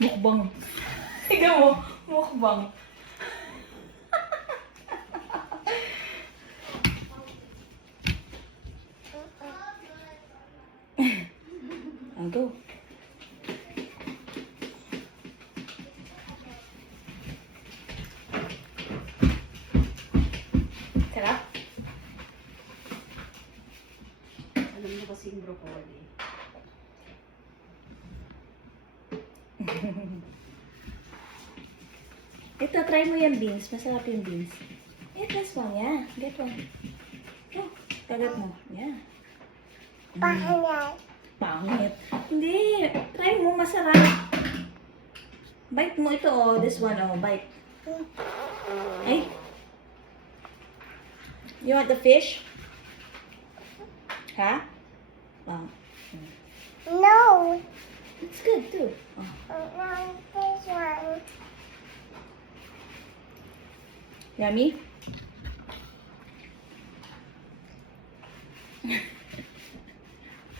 Mukbang. Tignan mo, mukbang. Go. Sarap? Alam mo kasi yung broccoli. Ito, try mo yung beans. Masarap yung beans. This one, yeah. Get one. Oh, kagat mo. Yeah. Pangit. Pangit. Hindi. Try mo, masarap. Bite mo ito, oh. This one, oh. Bite. Ay. You want the fish? Ha? Wow. No. It's good, too. Oh. I want this one. Yummy?